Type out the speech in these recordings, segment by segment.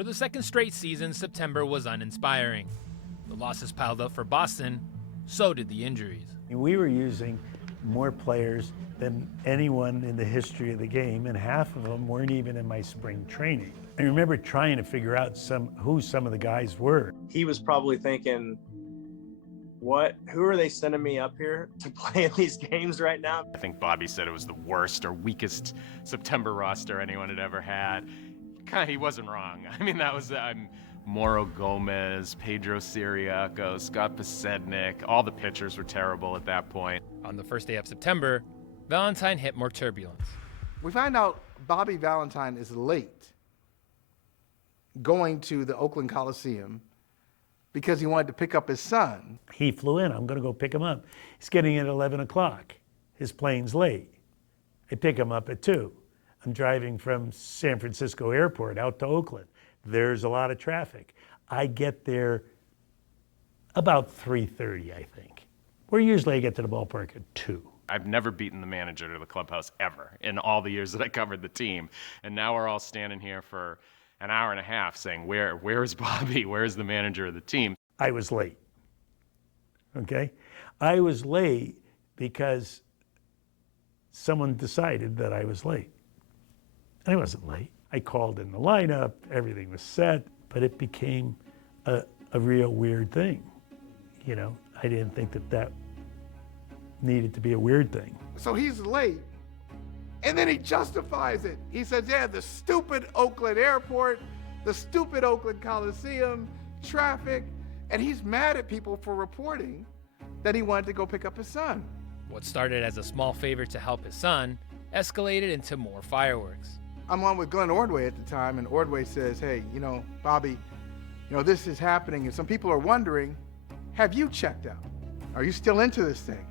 For the second straight season, September was uninspiring. The losses piled up for Boston, so did the injuries. We were using more players than anyone in the history of the game, and half of them weren't even in my spring training. I remember trying to figure out who some of the guys were. He was probably thinking, who are they sending me up here to play in these games right now? I think Bobby said it was the worst or weakest September roster anyone had ever had. He wasn't wrong. I mean, that was Mauro Gomez, Pedro Siriaco, Scott Pasednik. All the pitchers were terrible at that point. On the first day of September, Valentine hit more turbulence. We find out Bobby Valentine is late going to the Oakland Coliseum because he wanted to pick up his son. He flew in. I'm going to go pick him up. He's getting in at 11 o'clock. His plane's late. I pick him up at 2. I'm driving from San Francisco Airport out to Oakland. There's a lot of traffic. I get there about 3:30, I think. Where usually I get to the ballpark at 2. I've never beaten the manager to the clubhouse ever in all the years that I covered the team. And now we're all standing here for an hour and a half saying, where is Bobby? Where is the manager of the team? I was late, okay? I was late because someone decided that I was late. I wasn't late. I called in the lineup, everything was set, but it became a real weird thing. You know, I didn't think that needed to be a weird thing. So he's late, and then he justifies it. He says, yeah, the stupid Oakland airport, the stupid Oakland Coliseum, traffic, and he's mad at people for reporting that he wanted to go pick up his son. What started as a small favor to help his son escalated into more fireworks. I'm on with Glenn Ordway at the time, and Ordway says, hey, Bobby, this is happening, and some people are wondering, have you checked out? Are you still into this thing?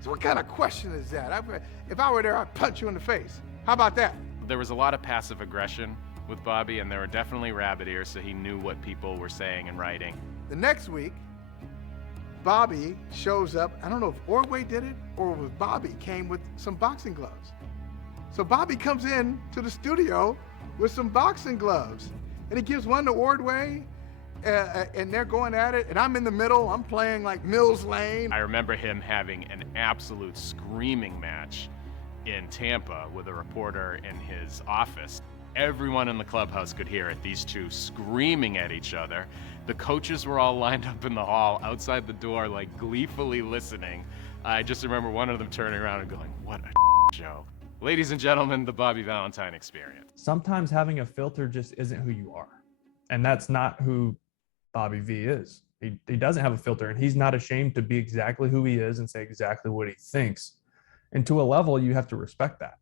So what kind of question is that? If I were there, I'd punch you in the face. How about that? There was a lot of passive aggression with Bobby, and there were definitely rabbit ears, so he knew what people were saying and writing. The next week, Bobby shows up. I don't know if Ordway did it or if Bobby came with some boxing gloves. So Bobby comes in to the studio with some boxing gloves, and he gives one to Ordway, and they're going at it, and I'm in the middle. I'm playing like Mills Lane. I remember him having an absolute screaming match in Tampa with a reporter in his office. Everyone in the clubhouse could hear it, these two screaming at each other. The coaches were all lined up in the hall outside the door, like gleefully listening. I just remember one of them turning around and going, what a show. Ladies and gentlemen, the Bobby Valentine Experience. Sometimes having a filter just isn't who you are. And that's not who Bobby V is. He doesn't have a filter, and he's not ashamed to be exactly who he is and say exactly what he thinks. And to a level, you have to respect that.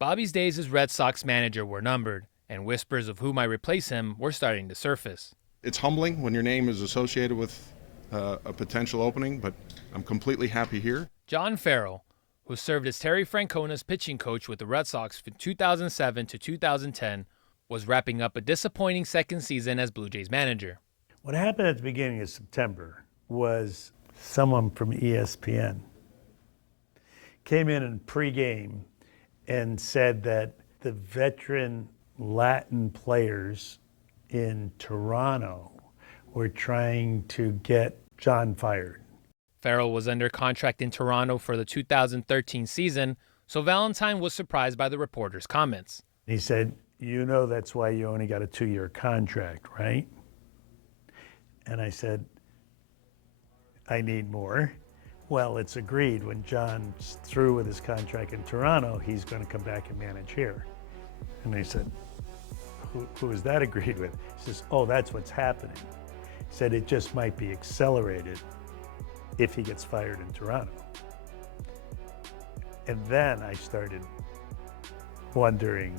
Bobby's days as Red Sox manager were numbered, and whispers of who might replace him were starting to surface. It's humbling when your name is associated with a potential opening, but I'm completely happy here. John Farrell, who served as Terry Francona's pitching coach with the Red Sox from 2007 to 2010, was wrapping up a disappointing second season as Blue Jays manager. What happened at the beginning of September was someone from ESPN came in pregame and said that the veteran Latin players in Toronto were trying to get John fired. Farrell was under contract in Toronto for the 2013 season, so Valentine was surprised by the reporter's comments. He said, that's why you only got a 2-year contract, right? And I said, I need more. Well, it's agreed when John's through with his contract in Toronto, he's going to come back and manage here. And I said, who is that agreed with? He says, oh, that's what's happening. He said it just might be accelerated if he gets fired in Toronto. And then I started wondering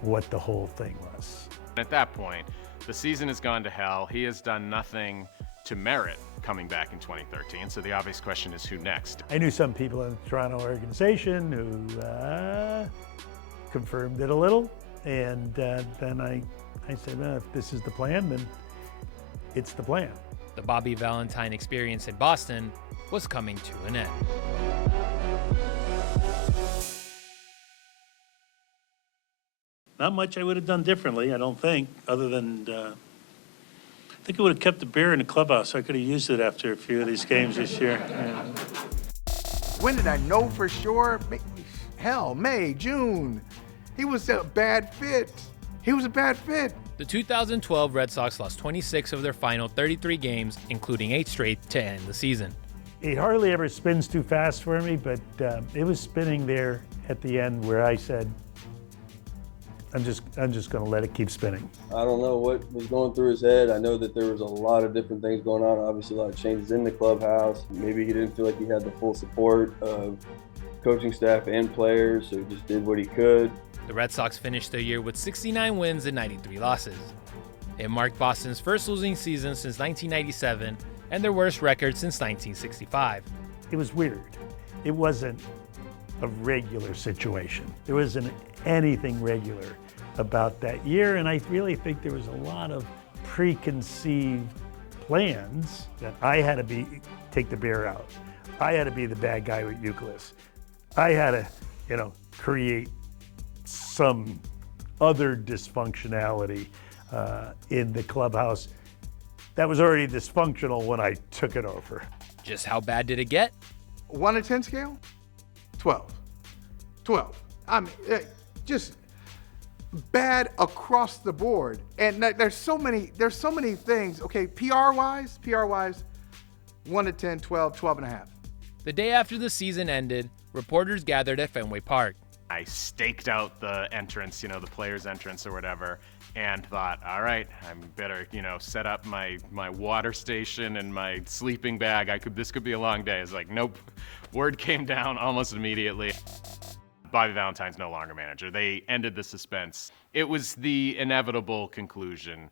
what the whole thing was. At that point, the season has gone to hell. He has done nothing to merit coming back in 2013. So the obvious question is, who next? I knew some people in the Toronto organization who confirmed it a little. And then I said, well, if this is the plan, then it's the plan. The Bobby Valentine Experience in Boston was coming to an end. Not much I would have done differently, I don't think, other than I think I would have kept the beer in the clubhouse. I could have used it after a few of these games this year. Yeah. When did I know for sure? Hell, May, June. He was a bad fit. He was a bad fit. The 2012 Red Sox lost 26 of their final 33 games, including 8 straight to end the season. He hardly ever spins too fast for me, but it was spinning there at the end where I said, I'm just going to let it keep spinning. I don't know what was going through his head. I know that there was a lot of different things going on. Obviously, a lot of changes in the clubhouse. Maybe he didn't feel like he had the full support of coaching staff and players, so he just did what he could. The Red Sox finished the year with 69 wins and 93 losses. It marked Boston's first losing season since 1997 and their worst record since 1965. It was weird. It wasn't a regular situation. There wasn't anything regular about that year, and I really think there was a lot of preconceived plans that I had to take the beer out. I had to be the bad guy with Euclid. I had to, create some other dysfunctionality in the clubhouse that was already dysfunctional when I took it over. Just how bad did it get? 1 to 10 scale? 12. 12. I mean, just bad across the board. And there's so many things. Okay, PR-wise, 1 to 10, 12, 12 and a half. The day after the season ended, reporters gathered at Fenway Park. I staked out the entrance, the player's entrance or whatever, and thought, all right, I better, set up my water station and my sleeping bag. This could be a long day. It's like, nope. Word came down almost immediately. Bobby Valentine's no longer manager. They ended the suspense. It was the inevitable conclusion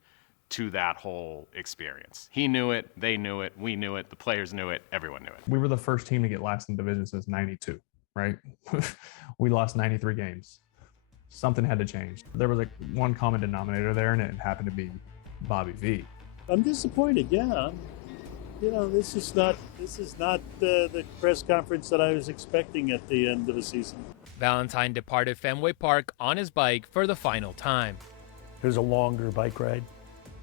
to that whole experience. He knew it, they knew it, we knew it, the players knew it, everyone knew it. We were the first team to get last in division since 92, right? We lost 93 games. Something had to change. There was one common denominator there, and it happened to be Bobby V. I'm disappointed, yeah. This is not the press conference that I was expecting at the end of the season. Valentine departed Fenway Park on his bike for the final time. It was a longer bike ride.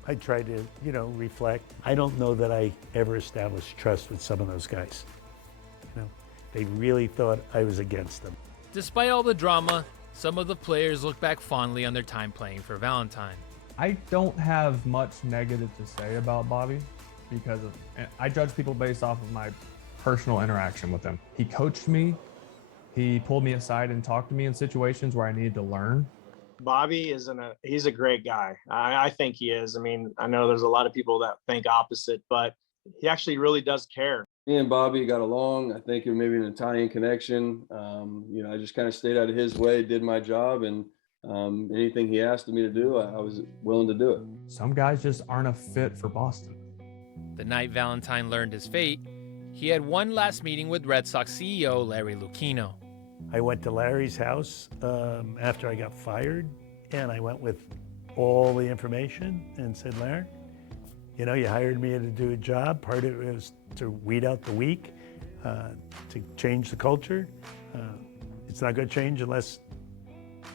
I tried to, reflect. I don't know that I ever established trust with some of those guys. They really thought I was against them. Despite all the drama, some of the players look back fondly on their time playing for Valentine. I don't have much negative to say about Bobby because I judge people based off of my personal interaction with him. He coached me. He pulled me aside and talked to me in situations where I needed to learn. Bobby he's a great guy. I think he is. I mean, I know there's a lot of people that think opposite, but he actually really does care. Me and Bobby got along. I think it was maybe an Italian connection. I just kind of stayed out of his way, did my job, and anything he asked me to do, I was willing to do it. Some guys just aren't a fit for Boston. The night Valentine learned his fate, he had one last meeting with Red Sox CEO Larry Lucchino. I went to Larry's house after I got fired, and I went with all the information and said, Larry, you hired me to do a job. Part of it was to weed out the weak, to change the culture. It's not going to change unless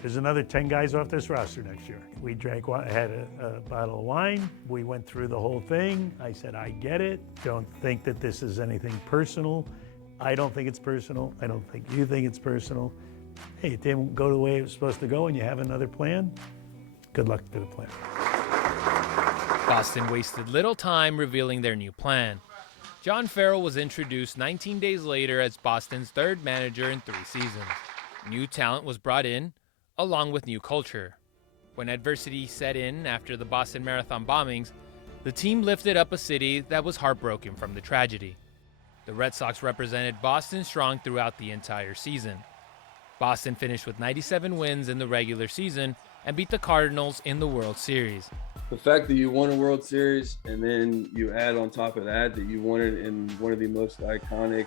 there's another 10 guys off this roster next year. We had a bottle of wine. We went through the whole thing. I said, I get it. Don't think that this is anything personal. I don't think it's personal. I don't think you think it's personal. Hey, it didn't go the way it was supposed to go and you have another plan, good luck to the plan. Boston wasted little time revealing their new plan. John Farrell was introduced 19 days later as Boston's third manager in 3 seasons. New talent was brought in, along with new culture. When adversity set in after the Boston Marathon bombings, the team lifted up a city that was heartbroken from the tragedy. The Red Sox represented Boston strong throughout the entire season. Boston finished with 97 wins in the regular season and beat the Cardinals in the World Series. The fact that you won a World Series and then you add on top of that you won it in one of the most iconic,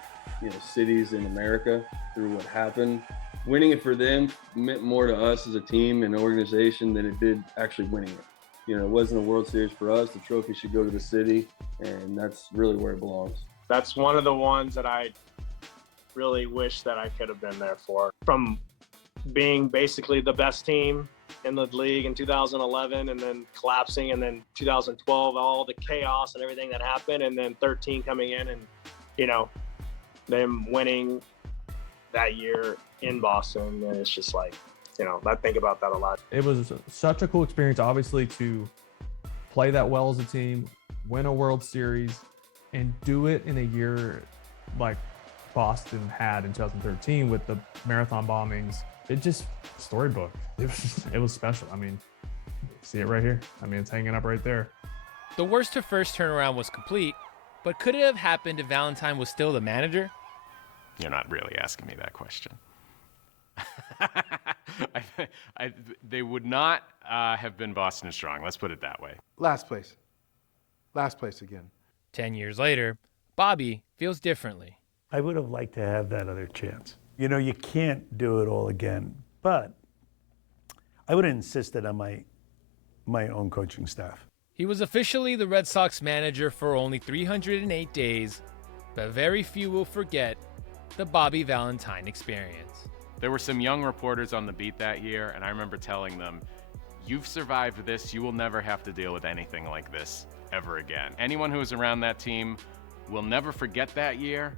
cities in America through what happened. Winning it for them meant more to us as a team and organization than it did actually winning it. It wasn't a World Series for us. The trophy should go to the city, and that's really where it belongs. That's one of the ones that I really wish that I could have been there for. From being basically the best team in the league in 2011 and then collapsing, and then 2012, all the chaos and everything that happened, and then 13 coming in and, you know, them winning that year in Boston. And it's just like, you know, I think about that a lot. It was such a cool experience, obviously, to play that well as a team, win a World Series, and do it in a year like Boston had in 2013 with the marathon bombings. It just, storybook. It was special. I mean, see it right here. I mean, it's hanging up right there. The worst to first turnaround was complete, but could it have happened if Valentine was still the manager? You're not really asking me that question. They would not have been Boston strong. Let's put it that way. Last place. Last place again. 10 years later, Bobby feels differently. I would have liked to have that other chance. You know, you can't do it all again, but I would have insisted on my own coaching staff. He was officially the Red Sox manager for only 308 days, but very few will forget the Bobby Valentine Experience. There were some young reporters on the beat that year, and I remember telling them, you've survived this, you will never have to deal with anything like this ever again. Anyone who was around that team will never forget that year,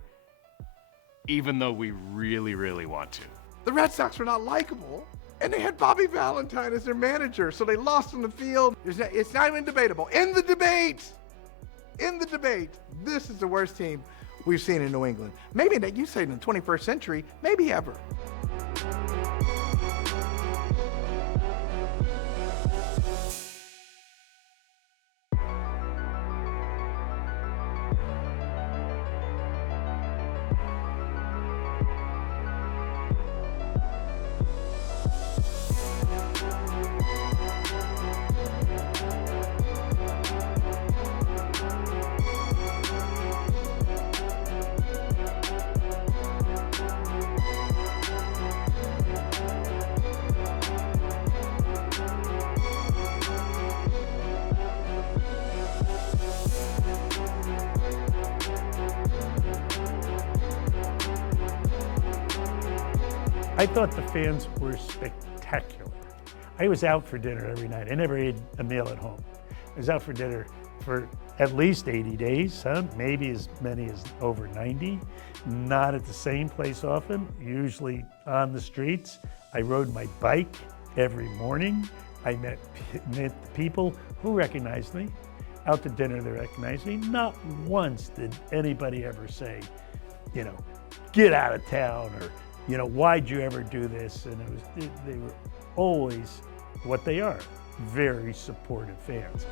even though we really, really want to. The Red Sox were not likable, and they had Bobby Valentine as their manager, so they lost on the field. It's not even debatable. In the debate, this is the worst team we've seen in New England. Maybe that you say in the 21st century, maybe ever. I thought the fans were spectacular. I was out for dinner every night. I never ate a meal at home. I was out for dinner for at least 80 days, maybe as many as over 90. Not at the same place often, usually on the streets. I rode my bike every morning. I met people who recognized me. Out to dinner, they recognized me. Not once did anybody ever say, you know, get out of town, or, you know, why'd you ever do this? And they were always what they are, very supportive fans.